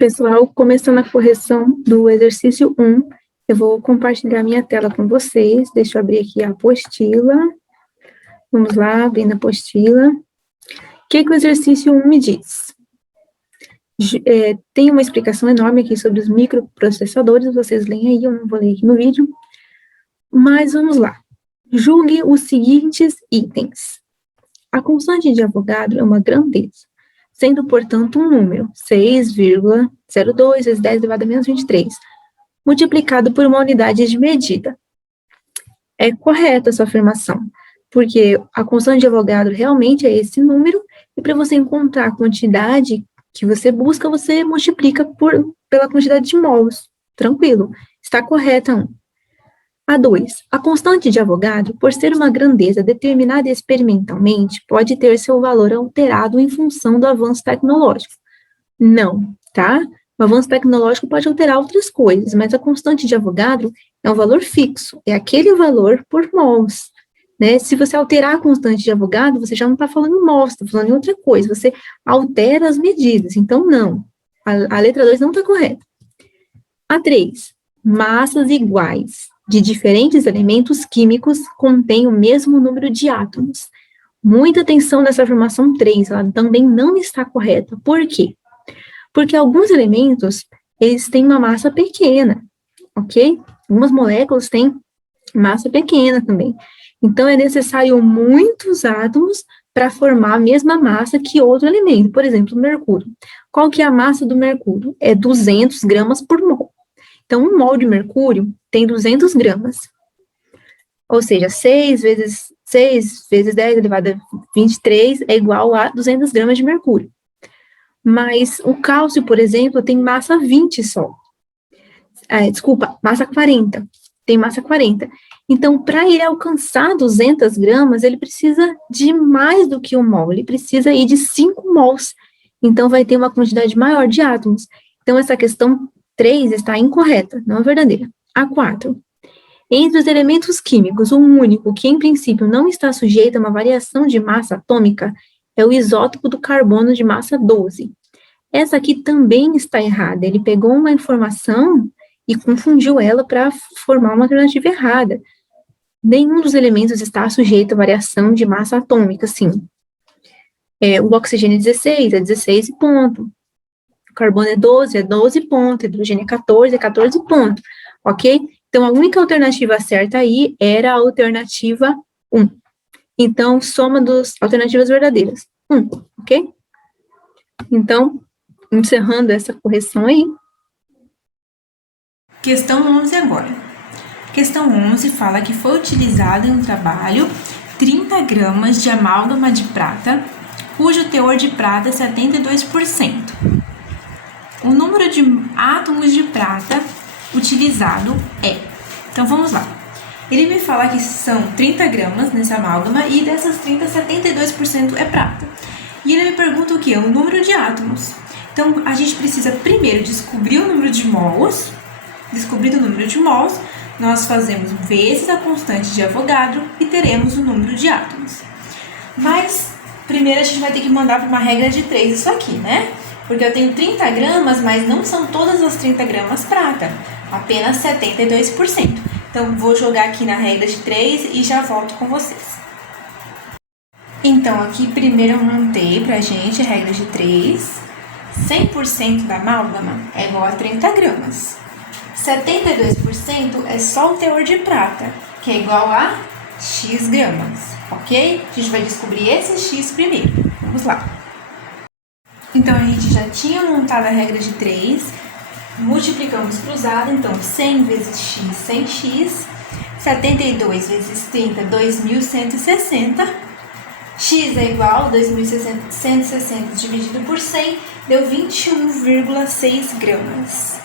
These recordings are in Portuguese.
Pessoal, começando a correção do exercício 1, eu vou compartilhar minha tela com vocês. Deixa eu abrir aqui a apostila. Vamos lá, abrindo a apostila. O que o exercício 1 me diz? Tem uma explicação enorme aqui sobre os microprocessadores, vocês leem aí, eu não vou ler aqui no vídeo. Mas vamos lá. Julgue os seguintes itens. A constante de Avogadro é uma grandeza, sendo, portanto, um número, 6,02 vezes 10 elevado a menos 23, multiplicado por uma unidade de medida. É correta essa afirmação, porque a constante de Avogadro realmente é esse número, e para você encontrar a quantidade que você busca, você multiplica pela quantidade de mols. Tranquilo, está correta 1. A 2. A constante de Avogadro, por ser uma grandeza determinada experimentalmente, pode ter seu valor alterado em função do avanço tecnológico. Não, tá? O avanço tecnológico pode alterar outras coisas, mas a constante de Avogadro é um valor fixo, é aquele valor por mols, né? Se você alterar a constante de Avogadro, você já não está falando em mols, está falando em outra coisa, você altera as medidas, então não. A letra 2 não está correta. A 3. Massas iguais de diferentes elementos químicos contêm o mesmo número de átomos. Muita atenção nessa afirmação 3, ela também não está correta. Por quê? Porque alguns elementos, eles têm uma massa pequena, ok? Algumas moléculas têm massa pequena também. Então, é necessário muitos átomos para formar a mesma massa que outro elemento. Por exemplo, o mercúrio. Qual que é a massa do mercúrio? É 200 gramas por mol. Então, um mol de mercúrio tem 200 gramas. Ou seja, 6 vezes 10 elevado a 23 é igual a 200 gramas de mercúrio. Mas o cálcio, por exemplo, tem massa 20 só. Massa 40. Tem massa 40. Então, para ele alcançar 200 gramas, ele precisa de mais do que um mol. Ele precisa ir de 5 mols. Então, vai ter uma quantidade maior de átomos. Então, essa questão 3 está incorreta, não é verdadeira. A 4. Entre os elementos químicos, o único que, em princípio, não está sujeito a uma variação de massa atômica é o isótopo do carbono de massa 12. Essa aqui também está errada. Ele pegou uma informação e confundiu ela para formar uma alternativa errada. Nenhum dos elementos está sujeito a variação de massa atômica, sim. O oxigênio é 16 e ponto. O carbono é 12 ponto. O hidrogênio é 14 ponto. Ok? Então, a única alternativa certa aí era a alternativa 1. Então, soma das alternativas verdadeiras. 1, ok? Então, encerrando essa correção aí. Questão 11 agora. Questão 11 fala que foi utilizado em um trabalho 30 gramas de amálgama de prata, cujo teor de prata é 72%. O número de átomos de prata utilizado é... Então, vamos lá. Ele me fala que são 30 gramas nessa amálgama e dessas 30, 72% é prata. E ele me pergunta o que? O número de átomos. Então, a gente precisa primeiro descobrir o número de mols. Descobrindo o número de mols, nós fazemos vezes a constante de Avogadro e teremos o número de átomos. Mas, primeiro a gente vai ter que mandar para uma regra de 3 isso aqui, né? Porque eu tenho 30 gramas, mas não são todas as 30 gramas prata, apenas 72%. Então, vou jogar aqui na regra de 3 e já volto com vocês. Então, aqui primeiro eu montei pra gente a regra de 3. 100% da amálgama é igual a 30 gramas. 72% é só o teor de prata, que é igual a X gramas, ok? A gente vai descobrir esse X primeiro. Vamos lá. Então, a gente já tinha montado a regra de 3, multiplicamos cruzado, então 100 vezes X, 100X, 72 vezes 30, 2.160, X é igual a 2.160 dividido por 100, deu 21,6 gramas.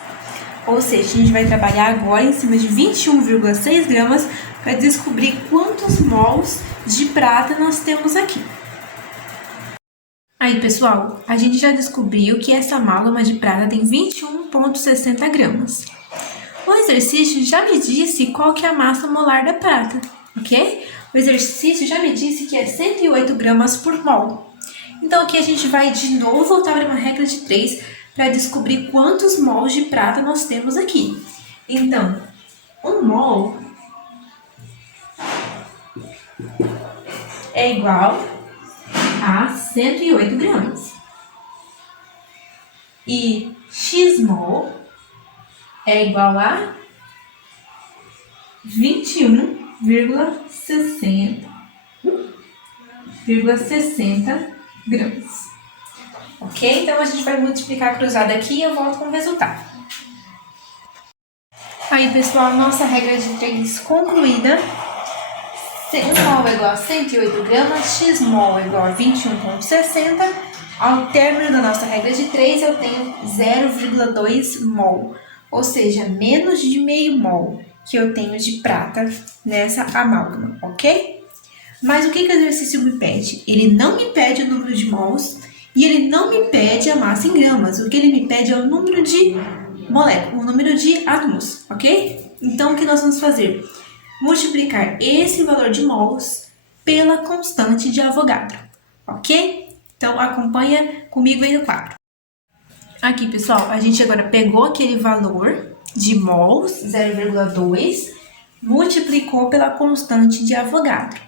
Ou seja, a gente vai trabalhar agora em cima de 21,6 gramas para descobrir quantos mols de prata nós temos aqui. Aí, pessoal, a gente já descobriu que essa amálgama de prata tem 21,60 gramas. O exercício já me disse qual que é a massa molar da prata, ok? O exercício já me disse que é 108 gramas por mol. Então, aqui a gente vai de novo voltar para uma regra de 3 para descobrir quantos mols de prata nós temos aqui. Então, 1 mol é igual a 108 gramas. E x-mol é igual a 21,60 gramas. Ok? Então, a gente vai multiplicar cruzado aqui e eu volto com o resultado. Aí, pessoal, nossa regra de 3 concluída. 1 mol é igual a 108 gramas, x-mol é igual a 21,60. Ao término da nossa regra de 3, eu tenho 0,2 mol, ou seja, menos de meio mol que eu tenho de prata nessa amálgama, ok? Mas o que o exercício me pede? Ele não me pede o número de mols e ele não me pede a massa em gramas. O que ele me pede é o número de moléculas, o número de átomos, ok? Então, o que nós vamos fazer? Multiplicar esse valor de mols pela constante de Avogadro, ok? Então, acompanha comigo aí no quadro. Aqui, pessoal, a gente agora pegou aquele valor de mols, 0,2, multiplicou pela constante de Avogadro.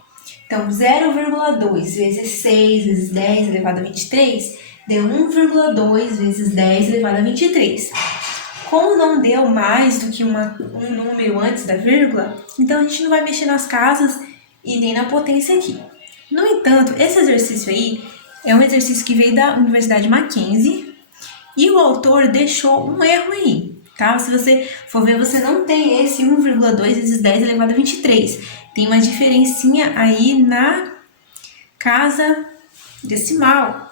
Então, 0,2 vezes 6 vezes 10 elevado a 23 deu 1,2 vezes 10 elevado a 23. Como não deu mais do que um número antes da vírgula, então a gente não vai mexer nas casas e nem na potência aqui. No entanto, esse exercício aí é um exercício que veio da Universidade Mackenzie e o autor deixou um erro aí, tá? Se você for ver, você não tem esse 1,2 vezes 10 elevado a 23. Tem uma diferencinha aí na casa decimal.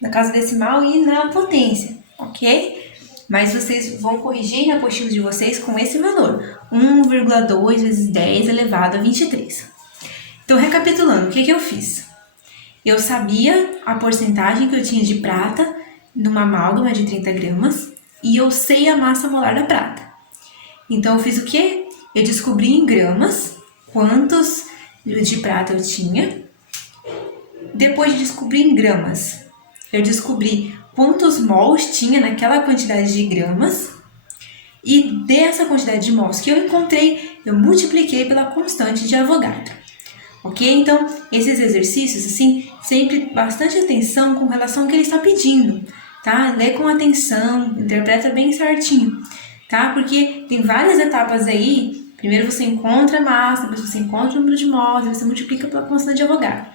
Na casa decimal e na potência, ok? Mas vocês vão corrigir na apostila de vocês com esse valor, 1,2 vezes 10 elevado a 23. Então, recapitulando, o que eu fiz? Eu sabia a porcentagem que eu tinha de prata numa amálgama de 30 gramas e eu sei a massa molar da prata. Então, eu fiz o quê? Eu descobri em gramas quantos de prata eu tinha. Depois de descobrir em gramas, eu descobri quantos mols tinha naquela quantidade de gramas. E dessa quantidade de mols que eu encontrei, eu multipliquei pela constante de Avogadro. Ok? Então, esses exercícios, assim, sempre bastante atenção com relação ao que ele está pedindo, tá? Lê com atenção, interpreta bem certinho, tá? Porque tem várias etapas aí. Primeiro você encontra a massa, depois você encontra o número de mols, você multiplica pela constante de Avogadro,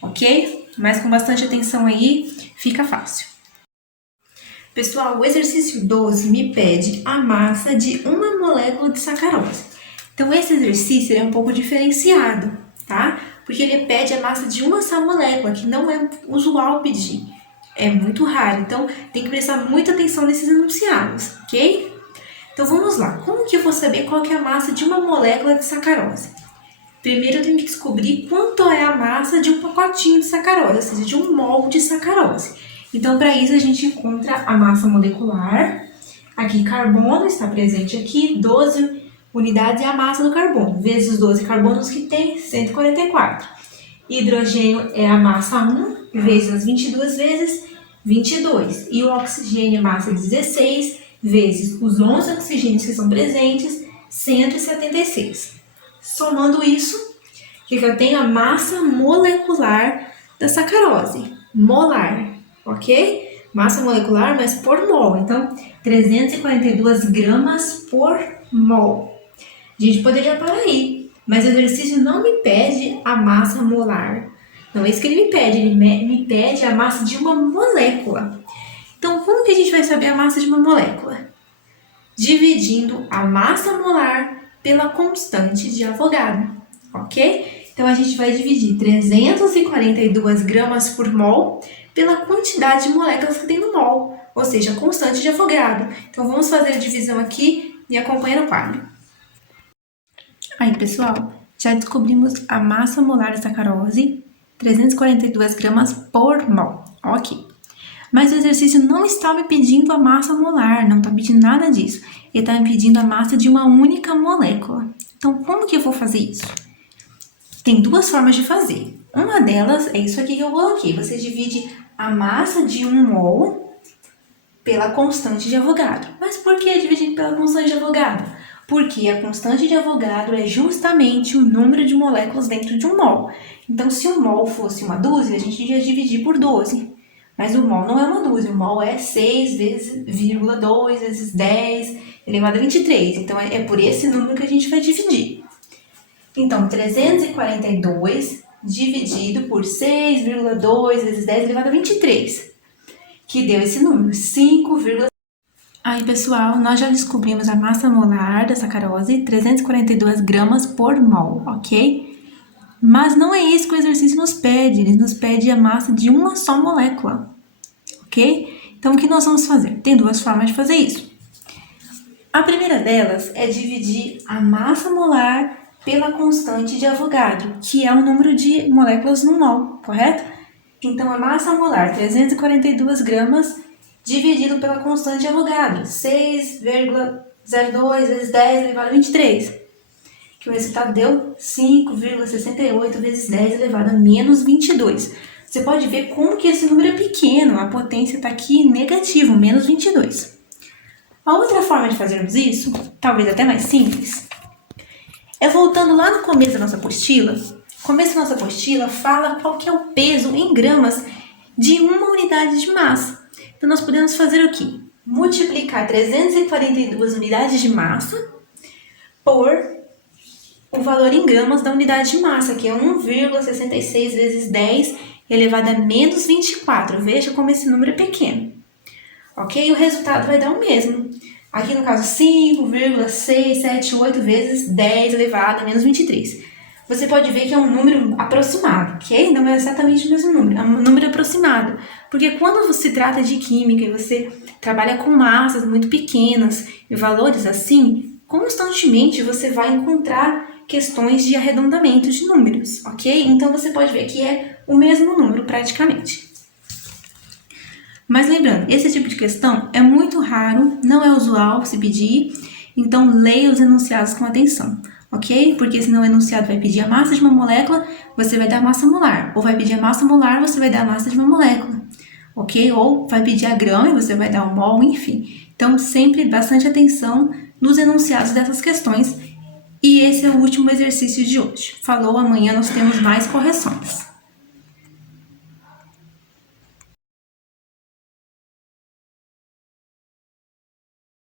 ok? Mas com bastante atenção aí, fica fácil. Pessoal, o exercício 12 me pede a massa de uma molécula de sacarose. Então, esse exercício é um pouco diferenciado, tá? Porque ele pede a massa de uma só molécula, que não é usual pedir. É muito raro, então tem que prestar muita atenção nesses enunciados, ok? Então, vamos lá. Como que eu vou saber qual que é a massa de uma molécula de sacarose? Primeiro, eu tenho que descobrir quanto é a massa de um pacotinho de sacarose, ou seja, de um mol de sacarose. Então, para isso, a gente encontra a massa molecular. Aqui, carbono está presente aqui, 12 unidades é a massa do carbono, vezes os 12 carbonos que tem, 144. Hidrogênio é a massa 1, vezes as 22 vezes, 22. E o oxigênio é massa 16, vezes os 11 oxigênios que são presentes, 176. Somando isso, o que eu tenho? A massa molecular da sacarose, molar, ok? Massa molecular, mas por mol. Então, 342 gramas por mol. A gente poderia parar aí, mas o exercício não me pede a massa molar. Não é isso que ele me pede, ele me pede a massa de uma molécula. Então, como que a gente vai saber a massa de uma molécula? Dividindo a massa molar pela constante de Avogadro, ok? Então, a gente vai dividir 342 gramas por mol pela quantidade de moléculas que tem no mol, ou seja, a constante de Avogadro. Então, vamos fazer a divisão aqui e acompanha no quadro. Aí, pessoal, já descobrimos a massa molar da sacarose, 342 gramas por mol, ok? Mas o exercício não está me pedindo a massa molar, não está pedindo nada disso. Ele está me pedindo a massa de uma única molécula. Então, como que eu vou fazer isso? Tem duas formas de fazer. Uma delas é isso aqui que eu coloquei. Você divide a massa de um mol pela constante de Avogadro. Mas por que dividido pela constante de Avogadro? Porque a constante de Avogadro é justamente o número de moléculas dentro de um mol. Então, se um mol fosse uma dúzia, a gente ia dividir por 12. Mas o mol não é uma dúzia, o mol é 6 vezes 0,2 vezes 10 elevado a 23. Então, é por esse número que a gente vai dividir. Então, 342 dividido por 6,2 vezes 10 elevado a 23, que deu esse número, 5, Aí, pessoal, nós já descobrimos a massa molar da sacarose, 342 gramas por mol, ok? Mas não é isso que o exercício nos pede, ele nos pede a massa de uma só molécula, ok? Então, o que nós vamos fazer? Tem duas formas de fazer isso. A primeira delas é dividir a massa molar pela constante de Avogadro, que é o número de moléculas no mol, correto? Então, a massa molar, 342 gramas, dividido pela constante de Avogadro, 6,02 vezes 10 elevado a 23, que o resultado deu 5,68 vezes 10 elevado a menos 22. Você pode ver como que esse número é pequeno, a potência está aqui negativo, menos 22. A outra forma de fazermos isso, talvez até mais simples, é voltando lá no começo da nossa apostila. O começo da nossa apostila fala qual que é o peso em gramas de uma unidade de massa. Então, nós podemos fazer o quê? Multiplicar 342 unidades de massa por o valor em gramas da unidade de massa, que é 1,66 vezes 10 elevado a menos 24. Veja como esse número é pequeno. Ok? E o resultado vai dar o mesmo. Aqui no caso, 5,678 vezes 10 elevado a menos 23. Você pode ver que é um número aproximado, ok? Não é exatamente o mesmo número, é um número aproximado. Porque quando se trata de química e você trabalha com massas muito pequenas e valores assim, constantemente você vai encontrar questões de arredondamento de números, ok? Então você pode ver que é o mesmo número praticamente. Mas lembrando, esse tipo de questão é muito raro, não é usual se pedir, então leia os enunciados com atenção, ok? Porque senão o enunciado vai pedir a massa de uma molécula, você vai dar a massa molar, ou vai pedir a massa molar, você vai dar a massa de uma molécula, ok? Ou vai pedir a grama e você vai dar o mol, enfim. Então, sempre bastante atenção nos enunciados dessas questões. E esse é o último exercício de hoje. Falou, amanhã nós temos mais correções.